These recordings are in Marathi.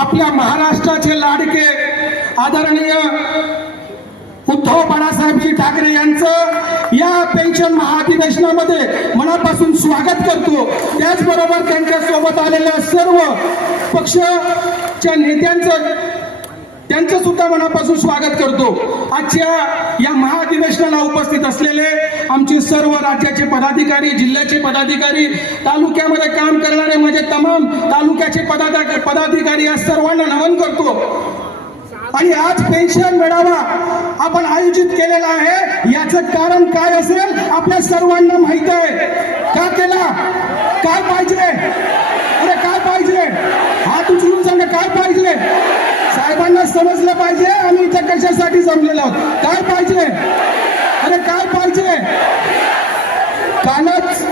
आपल्या महाराष्ट्राचे लाडके आदरणीय उद्धव बाळासाहेबजी ठाकरे यांचं या पेन्शन महाधिवेशनामध्ये मनापासून स्वागत करतो. त्याचबरोबर त्यांच्यासोबत आलेल्या सर्व पक्षाच्या नेत्यांचं त्यांचं सुद्धा मनापासून स्वागत करतो. आजच्या या महाधिवेशनाला उपस्थित असलेले आमचे सर्व राज्याचे पदाधिकारी जिल्ह्याचे पदाधिकारी तालुक्यामध्ये काम करणारे म्हणजे तमाम तालुक्याचे पदाधिक पदाधिकारी या सर्वांना नमन करतो. आणि आज पेन्शन मेळावा आपण आयोजित केलेला आहे. याचं कारण काय असेल आपल्या सर्वांना माहीत आहे. का केला? काय पाहिजे? अरे काय पाहिजे? हात उचलून सांगा काय पाहिजे? साहेबांना समजलं पाहिजे आम्ही इथे कशासाठी जमलेलो आहोत? काय पाहिजे? अरे काय पाहिजे? कालच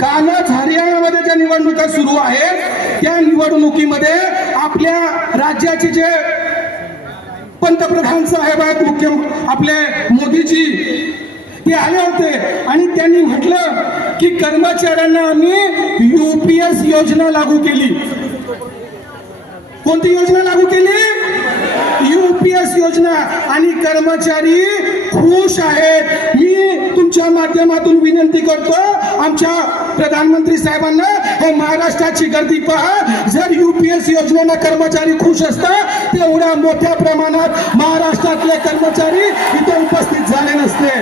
कालच हरियाणामध्ये ज्या निवडणुका सुरू आहेत त्या निवडणुकीमध्ये आपल्या राज्याचे जे पंतप्रधान साहेब आहेत मुख्य आपले मोदीजी ते आले होते. आणि त्यांनी म्हटलं की कर्मचाऱ्यांना आम्ही युपीएस योजना लागू केली. कोणती योजना लागू केली? युपीएस योजना आणि कर्मचारी खुश आहेत. मी तुमच्या माध्यमातून विनंती करतो आमच्या प्रधानमंत्री साहेबांना हे महाराष्ट्राची गर्दी पहा. जर युपीएस योजनेला कर्मचारी खुश असतात तेवढ्या मोठ्या प्रमाणात महाराष्ट्रातले कर्मचारी इथे उपस्थित झाले नसते.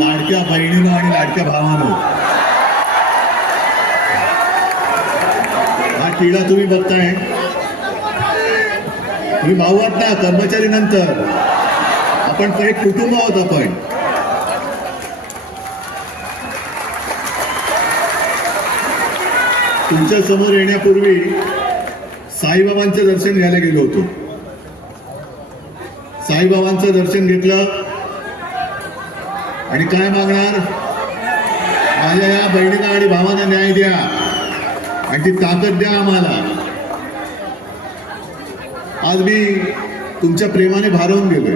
लाडक्या बहिणीनं आणि लाडक्या भावानं तिला तुम्ही बघताय. मी भाऊ आहात ना कर्मचारी नंतर. आपण एक कुटुंब आहोत आपण. तुमच्यासमोर येण्यापूर्वी साईबाबांचं दर्शन घ्यायला गेलो होतो. साईबाबांचं दर्शन घेतलं. आणि काय मागणार? माझ्या या बहिणीला आणि भावांना न्याय द्या. आणि ती ताकद द्या आम्हाला. आज मी तुमच्या प्रेमाने भारावून गेलोय.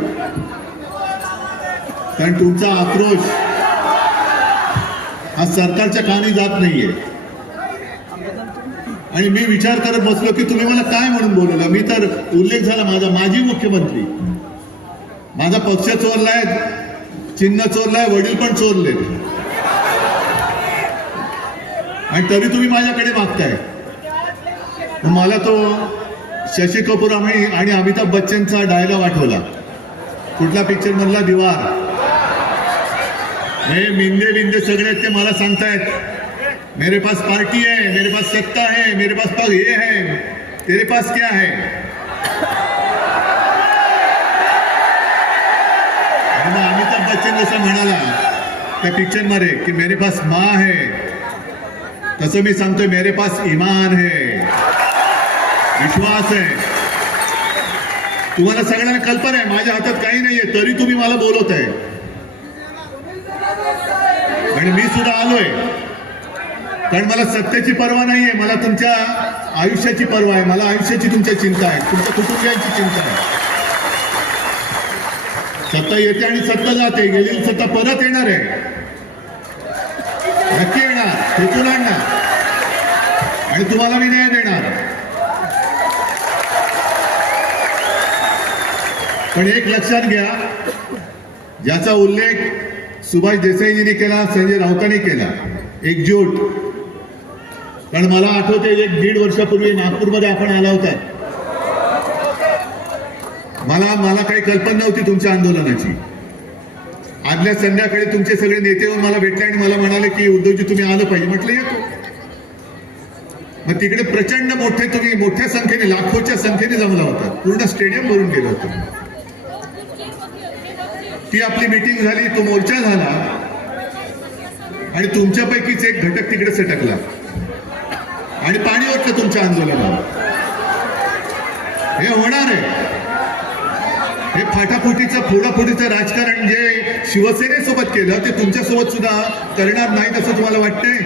कारण तुमचा आक्रोश हा सरकारच्या कानी जात नाहीये. आणि मी विचार करत बसलो की तुम्ही मला काय म्हणून बोलवलं? मी तर उल्लेख झाला माझा माजी मुख्यमंत्री. माझा पक्ष चोरलाय चिन्ह चोरलाय वडील पण चोरले आणि तरी तुम्ही माझ्याकडे मागताय. मग मला तो शशी कपूर आम्ही आणि अमिताभ बच्चनचा डायलॉग आठवला. कुठला पिक्चर मधला दिवार. हे मिंदे बिंदे सगळे आहेत ते मला सांगतायत. मेरे पास पार्टी है मेरे पास सत्ता है मेरे पास पास ये है तेरे पास क्या है? मग अमिताभ बच्चन जसं म्हणाला त्या पिक्चरमध्ये की मेरे पास माँ है तसं मी सांगतोय मेरे पास इमान है विश्वास आहे तुम्हाला सगळ्यांना कल्पना आहे माझ्या हातात काही नाहीये तरी तुम्ही मला बोलवत आहे. आणि मी सुद्धा आलोय. कारण मला सत्तेची पर्वा नाहीये मला तुमच्या आयुष्याची पर्वा आहे मला आयुष्याची तुमच्या चिंता आहे तुमच्या कुटुंबियांची चिंता आहे. सत्ता येते आणि सत्ता जाते गेलेली सत्ता परत येणार आहे. नक्की येणार तिथून आणणार आणि तुम्हाला मी न्याय देणार. पण एक लक्षात घ्या ज्याचा उल्लेख सुभाष देसाईजींनी केला संजय राऊतांनी केला. एकजूट. कारण मला आठवते एक दीड वर्षापूर्वी नागपूरमध्ये आपण आला होता. मला मला काही कल्पना नव्हती तुमच्या आंदोलनाची. आदल्या संध्याकाळी तुमचे सगळे नेते येऊन मला भेटले आणि मला म्हणाले की उद्धवजी तुम्ही आलं पाहिजे. म्हटलं येतो. मग तिकडे प्रचंड मोठे तुम्ही मोठ्या संख्येने लाखोच्या संख्येने जमला होता. पूर्ण स्टेडियम भरून गेलं होतं. ती आपली मीटिंग झाली तो मोर्चा झाला. आणि तुमच्यापैकीच एक घटक तिकडे सटकला. आणि पाणी ओतलं तुमच्या आंदोलनावर हे होणार आहे. हे फाटाफुटीचं फोडाफोडीचं राजकारण जे शिवसेनेसोबत केलं ते तुमच्यासोबत सुद्धा करणार नाही असं तुम्हाला वाटतंय?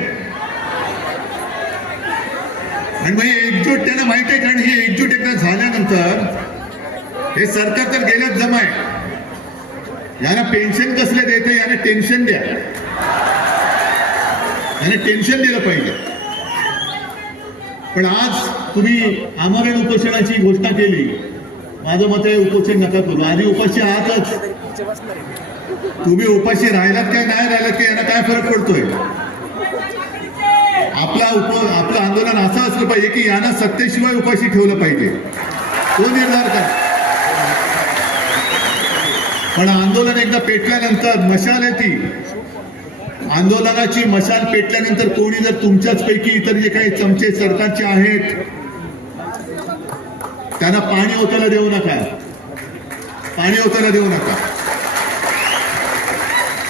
आणि मग एकजूट त्यांना माहिती आहे कारण ही एकजूट एकदा झाल्यानंतर हे सरकार तर गेल्याच आहे यांना पेन्शन कसले देते यांना टेन्शन द्या. यांना टेन्शन दिलं पाहिजे. पण आज तुम्ही आमरण उपोषणाची घोषणा केली. माझं मत आहे उपोषण नका करू. आधी उपाशी आहातच. तुम्ही उपाशी राहिलात काय नाही राहिलात काय यांना काय फरक पडतोय? आपला उप आपलं आंदोलन असं असलं पाहिजे की यांना सत्तेशिवाय उपाशी ठेवलं पाहिजे. तो निर्धार करा. पण आंदोलन एकदा पेटल्यानंतर मशाल आहे ती. आंदोलनाची मशाल पेटल्यानंतर कोणी जर तुमच्याच पैकी इतर जे काही चमचे सरकारचे आहेत त्यांना पाणी ओतायला देऊ नका. पाणी ओतायला देऊ नका.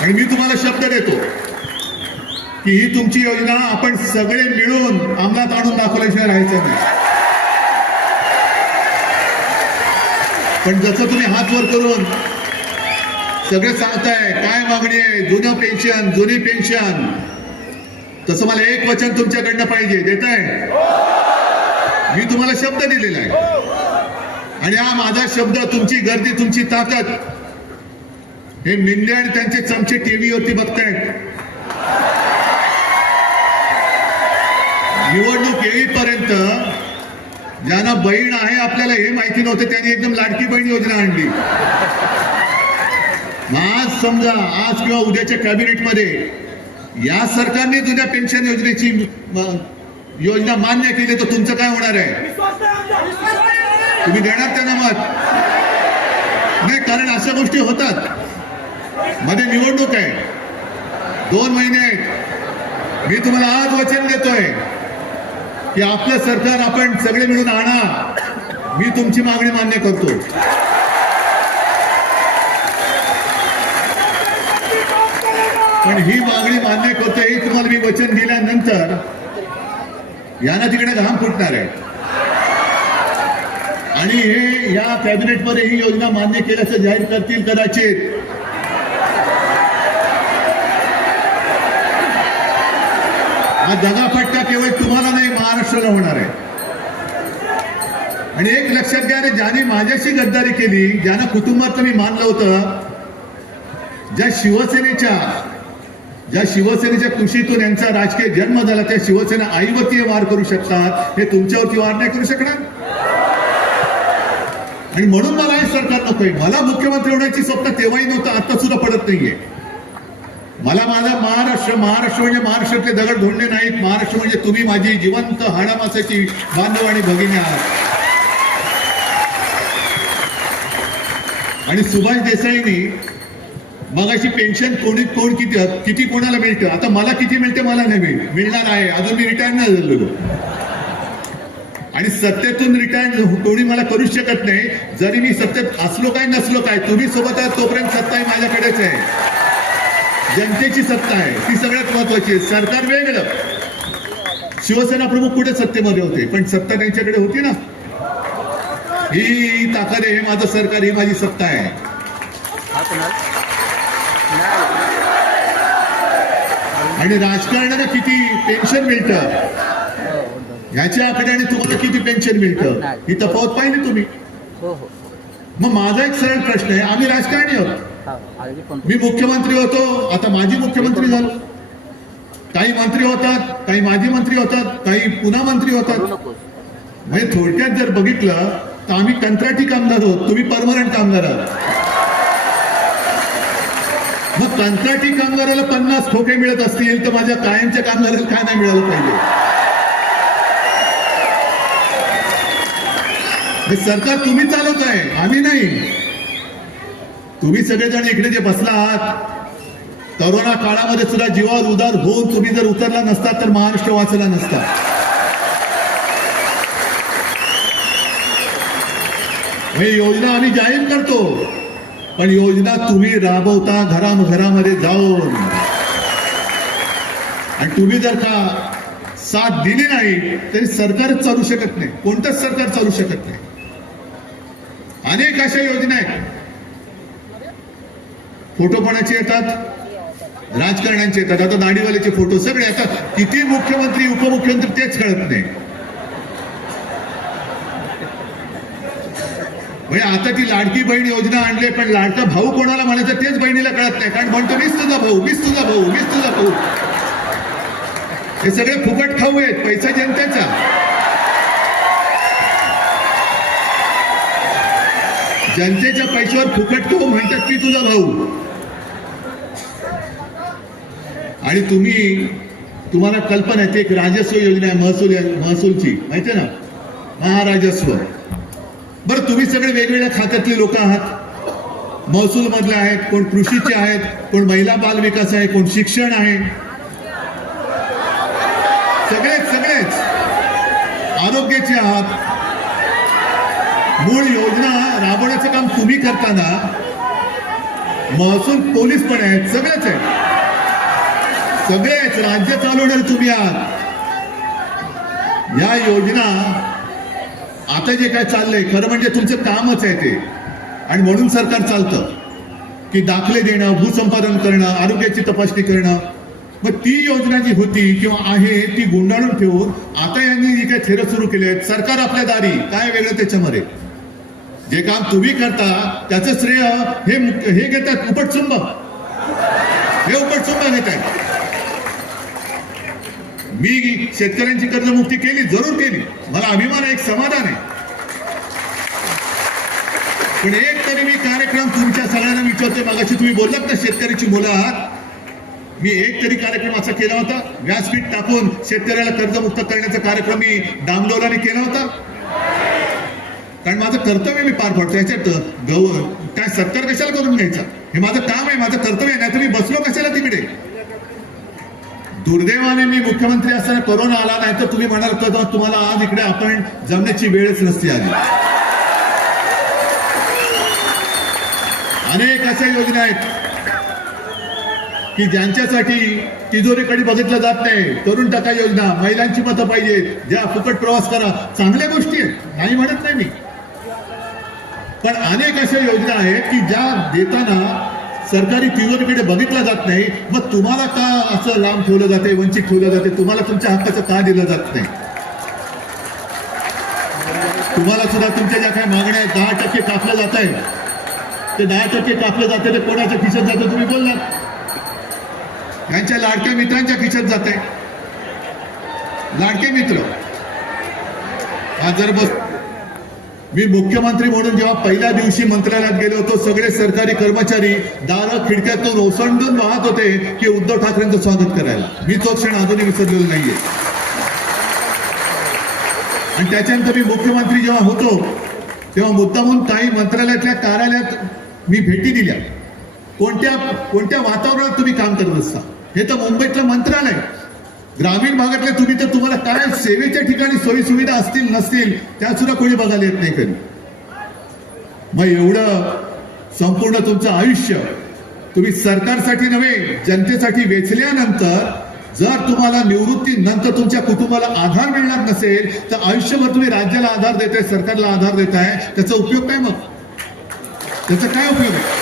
आणि मी तुम्हाला शब्द देतो की ही तुमची योजना आपण सगळे मिळून अंमलात आणून दाखवल्याशिवाय राहायचं नाही. पण जसं तुम्ही हात वर करून सगळे सांगताय काय मागणी आहे? जुनं पेन्शन जुनी पेन्शन तसं मला एक वचन तुमच्याकडनं पाहिजे देत आहे मी तुम्हाला शब्द दिलेला आहे. आणि हा माझा शब्द तुमची गर्दी तुमची ताकद हे मिंदे आणि त्यांचे चमचे टीव्हीवरती बघतायत. निवडणूक येईपर्यंत ज्यांना बहीण आहे आपल्याला हे माहिती नव्हतं त्यांनी एकदम लाडकी बहीण योजना आणली. आज समजा आज किंवा उद्याच्या कॅबिनेटमध्ये या सरकारने जुन्या पेन्शन योजनेची योजना मान्य केली तर तुमचं काय होणार आहे? तुम्ही देणार त्यांना मत? नाही कारण अशा गोष्टी होतात. मध्ये निवडणूक आहे. दोन महिने आहेत. मी तुम्हाला आज वचन देतोय की आपलं सरकार आपण सगळे मिळून आणा. मी तुमची मागणी मान्य करतो. पण ही मागणी मान्य करतोय हे तुम्हाला मी वचन दिल्यानंतर यांना तिकडे घाम फुटणार आहे. आणि या कॅबिनेटमध्ये ही योजना मान्य केल्याचं जाहीर करतील कदाचित. हा दगाफटका केवळ तुम्हाला नाही महाराष्ट्राला होणार आहे. आणि एक लक्षात घ्या रे ज्याने माझ्याशी गद्दारी केली ज्यानं कुटुंबात मी मानलं होतं ज्या शिवसेनेच्या ज्या शिवसेनेच्या कुशीतून यांचा राजकीय जन्म झाला त्या शिवसेना आईवरती वार करू शकतात हे तुमच्यावरती वार नाही करू शकणार? आणि म्हणून मला हे सरकार नकोय मला मुख्यमंत्री होण्याची स्वप्न तेव्हाही नव्हतं आता सुद्धा पडत नाहीये. मला माझा महाराष्ट्र महाराष्ट्र म्हणजे महाराष्ट्रातले दगड धोंडे नाहीत. महाराष्ट्र म्हणजे तुम्ही माझी जिवंत हाडामासाची बांधव आणि भगिनी आहात. आणि सुभाष देसाईंनी मगाशी पेन्शन कोणी कोण किती किती कोणाला मिळतं? आता मला किती मिळते मला नाही मिळणार आहे. अजून मी रिटायर नाही झालेलो. आणि सत्तेतून रिटायर हो- कोणी मला करूच शकत नाही जरी मी सत्तेत असलो काय नसलो काय तुम्ही सोबत आहात तोपर्यंत सत्ता ही माझ्याकडेच आहे. जनतेची सत्ता आहे ती सगळ्यात महत्वाची आहे. सरकार वेगळं शिवसेना प्रमुख कुठे सत्तेमध्ये होते? पण सत्ता त्यांच्याकडे होती ना. ही ताकद आहे हे माझं सरकार ही माझी सत्ता आहे. आणि राजकारणाला किती पेन्शन मिळतं. ह्याच्या आकड्याने तुम्हाला किती पेन्शन मिळतं? ही तफावत पाहिली तुम्ही? हो हो. मग माझा एक सरळ प्रश्न आहे. आम्ही राजकारणी आहोत. हा पण मी मुख्यमंत्री होतो. आता माजी मुख्यमंत्री झालो. काही मंत्री होतात काही माजी मंत्री होतात काही पुन्हा मंत्री होतात. म्हणजे थोडक्यात जर बघितलं तर आम्ही कंत्राटी कामगार आहोत. तुम्ही परमनंट कामगार आहात. मग कंत्राटी कामगाराला पन्नास खोके मिळत असतील तर माझ्या कायमच्या कामगाराला काय नाही मिळालं पाहिजे? हे सरकार तुम्ही चालवत आहे आम्ही नाही. तुम्ही सगळेजण इकडे जे बसला आहात करोना काळामध्ये सुद्धा जीवावर उदार होऊन तुम्ही जर उतरला नसता तर महाराष्ट्र वाचला नसता. हे योजना आम्ही जाहीर करतो. पण योजना तुम्ही राबवता घरा घरामध्ये जाऊन. आणि तुम्ही जर का साथ दिली नाही तरी सरकारच चालू शकत नाही. कोणतंच सरकार चालू शकत नाही. अनेक अशा योजना आहेत. फोटो कोणाचे येतात? राजकारण्यांचे येतात. आता दाढीवाल्याचे फोटो सगळे आता किती मुख्यमंत्री उपमुख्यमंत्री तेच कळत नाही. म्हणजे आता ती लाडकी बहीण योजना आणली पण लाडका भाऊ कोणाला म्हणायचं तेच बहिणीला कळत नाही. कारण म्हणतो मीच तुझा भाऊ मीच तुझा भाऊ मीच तुझा भाऊ. हे सगळे फुकट खाऊ आहेत. पैसा जनतेचा. जनतेच्या पैशावर फुकट खाऊ म्हणतात की तुझा भाऊ. आणि तुम्ही तुम्हाला कल्पना आहे ती एक राजस्व योजना आहे महसूल महसूलची. माहिती ना? महाराजस्व. बरं तुम्ही सगळे वेगवेगळ्या खात्यातले लोक आहात. महसूल मधले आहेत कोण कृषीचे आहेत कोण महिला बाल विकास आहे कोण शिक्षण आहे. सगळेच सगळेच आरोग्याचे आहात. मूळ योजना राबवण्याचं काम तुम्ही करताना महसूल पोलीस पण आहेत सगळेच आहेत. सगळेच राज्य चालवणार तुम्ही आहात. या योजना आता जे काय चाललंय खरं म्हणजे तुमचं कामच आहे ते. आणि म्हणून सरकार चालतं की दाखले देणं भूसंपादन करणं आरोग्याची तपासणी करणं. मग ती योजना जी होती किंवा आहे ती गुंडाळून ठेवून आता यांनी जी काय थेरं सुरू केले आहेत सरकार आपल्या दारी काय वेगळं त्याच्यामध्ये? जे काम तुम्ही करता त्याचं श्रेय हे हे घेतात उपटचुंब हे उपटचुंब घेत आहेत मी शेतकऱ्यांची कर्जमुक्ती केली जरूर केली. मला अभिमान एक समाधान आहे. पण एक तरी मी कार्यक्रम तुमच्या सगळ्यांना विचारतोय. मागाशी तुम्ही बोललात ना शेतकऱ्याची मुलं आहात. मी एक तरी कार्यक्रम असा केला होता. व्यासपीठ टाकून शेतकऱ्याला कर्जमुक्त करण्याचा कार्यक्रम मी डामडोलाने केला होता. कारण माझं कर्तव्य मी पार पडतो. याच्यात गव काय सत्कार कशाला करून घ्यायचा? हे माझं काम आहे माझं कर्तव्य आहे. नाही तुम्ही बसलो कशाला तिकडे? दुर्दैवाने मी मुख्यमंत्री असताना कोरोना आला नाही तर तुम्ही म्हणाल तर तुम्हाला आज इकडे आपण जमण्याची वेळच नसती आली. अनेक अशा योजना आहेत की ज्यांच्यासाठी तिजोरीकडे बघितलं जात नाही. करून टाका योजना महिलांची मतं पाहिजे ज्या फुकट प्रवास करा. चांगल्या गोष्टी आहेत. नाही म्हणत नाही मी. पण अनेक अशा योजना आहेत की ज्या देताना सरकारी तिजोरीकडे बघितलं जात नाही. मग तुम्हाला का असं लांब ठेवलं जाते वंचित ठेवलं जाते? तुम्हाला तुमच्या हक्काचं का दिलं जात नाही? तुम्हाला सुद्धा तुमच्या ज्या काही मागण्या आहेत दहा टक्के कापलं जात आहे ते दहा टक्के कापलं जाते ते कोणाच्या खिशात जातं तुम्ही बोललात यांच्या लाडक्या मित्रांच्या खिशात जाते. लाडके मित्र हा जर बस मी मुख्यमंत्री म्हणून जेव्हा पहिल्या दिवशी मंत्रालयात गेलो होतो सगळे सरकारी कर्मचारी दार खिडक्यातून ओसंडून वाहत होते की उद्धव ठाकरेंचं स्वागत करायला. मी तो क्षण अजूनही विसरलेलो नाहीये. आणि त्याच्यानंतर मी मुख्यमंत्री जेव्हा होतो तेव्हा मुद्दामून काही मंत्रालयातल्या कार्यालयात मी भेटी दिल्या. कोणत्या कोणत्या वातावरणात तुम्ही काम करत असता? हे तर मुंबईतलं मंत्रालय. ग्रामीण भागातले तुम्ही तर तुम्हाला काय सेवेच्या ठिकाणी सोयी सुविधा असतील नसतील त्या सुद्धा कोणी बघायला येत नाही कधी. मग एवढं संपूर्ण तुमचं आयुष्य तुम्ही सरकारसाठी नव्हे जनतेसाठी वेचल्यानंतर जर तुम्हाला निवृत्ती नंतर तुमच्या कुटुंबाला आधार मिळणार नसेल तर आयुष्यभर तुम्ही राज्याला आधार देताय सरकारला आधार देताय त्याचा उपयोग काय मग? त्याचा काय उपयोग? आहे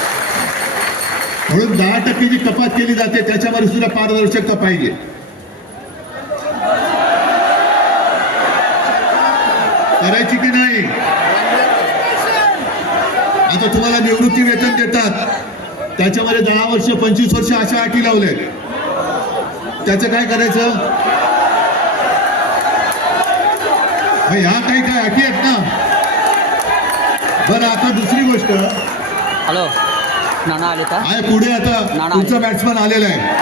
म्हणून दहा टक्के जी कपात केली जाते त्याच्यामध्ये सुद्धा पारदर्शकता पाहिजे. करायची की नाही? आता तुम्हाला निवृत्ती वेतन देतात. त्याच्यामध्ये दहा वर्ष पंचवीस वर्ष अशा अटी लावल्या त्याचं काय करायचं? ह्या काही काय अटी आहेत ना? बरं आता दुसरी गोष्ट. हॅलो. नाना आले का? पुढे आता. पुढचा बॅट्समन आलेला आहे.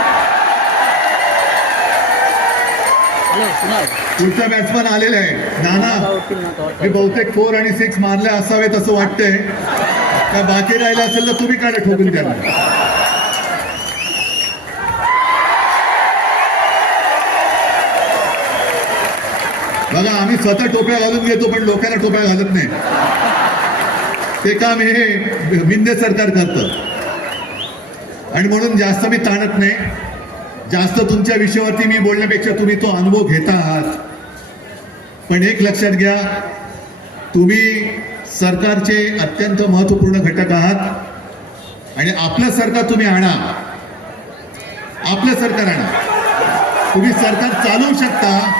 पुढचा बॅट्समन आलेला आहे नाना मी बहुतेक फोर आणि सिक्स मारले असावेत असं वाटतंय. का बाकी राहिलं असेल तर तुम्ही काय ठोकून द्या. बघा आम्ही स्वतः टोप्या घालून घेतो पण लोकांना टोप्या घालत नाही. ते काम हे मिंदे सरकार करतं. आणि म्हणून जास्त मी ताणत नाही. जास्त तुमच्या विषयावरती मी बोलण्यापेक्षा तुम्ही तो अनुभव घेता आहात. पण एक लक्षात घ्या तुम्ही सरकारचे अत्यंत महत्त्वपूर्ण घटक आहात आणि आपलं सरकार तुम्ही आणा. आपलं सरकार आणा. तुम्ही सरकार चालवू शकता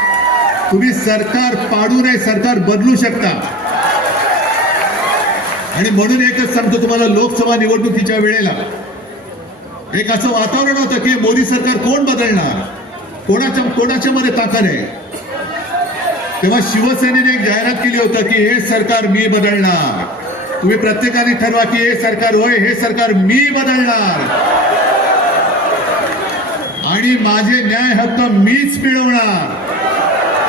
तुम्ही सरकार पाडू नये सरकार बदलू शकता. आणि म्हणून एकच सांगतो तुम्हाला लोकसभा निवडणुकीच्या वेळेला एक असं वातावरण होतं की मोदी सरकार कोण बदलणार? कोणाच्या कोणाच्या मध्ये ताकद आहे? तेव्हा शिवसेनेने एक जाहिरात केली होतं की हे सरकार मी बदलणार. तुम्ही प्रत्येकाने ठरवा की हे सरकार होय हे सरकार मी बदलणार. आणि माझे न्याय हक्क मीच मिळवणार.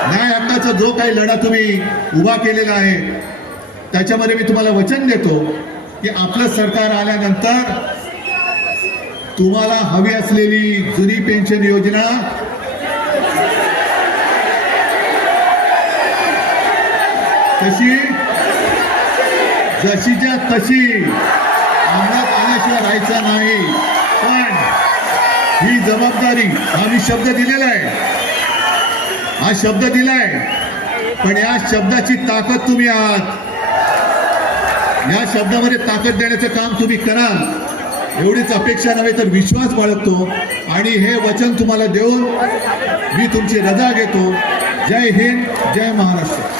न्याय हक्काचा जो काही लढा तुम्ही उभा केलेला आहे त्याच्यामध्ये मी तुम्हाला वचन देतो की आपलं सरकार आल्यानंतर तुम्हाला हवी असलेली जुनी पेन्शन योजना? तशी जशीच्या तशी. अंमलात आल्याशिवाय राहायचा नाही. पण ही जबाबदारी हा मी शब्द दिलेला आहे. हा शब्द दिलाय. पण या शब्दाची ताकद तुम्ही आहात. या शब्दामध्ये ताकद देण्याचं काम तुम्ही कराल. एवढीच अपेक्षा नव्हे तर विश्वास बाळगतो. आणि हे वचन तुम्हाला देऊन मी तुमची रजा घेतो. जय हिंद जय महाराष्ट्र.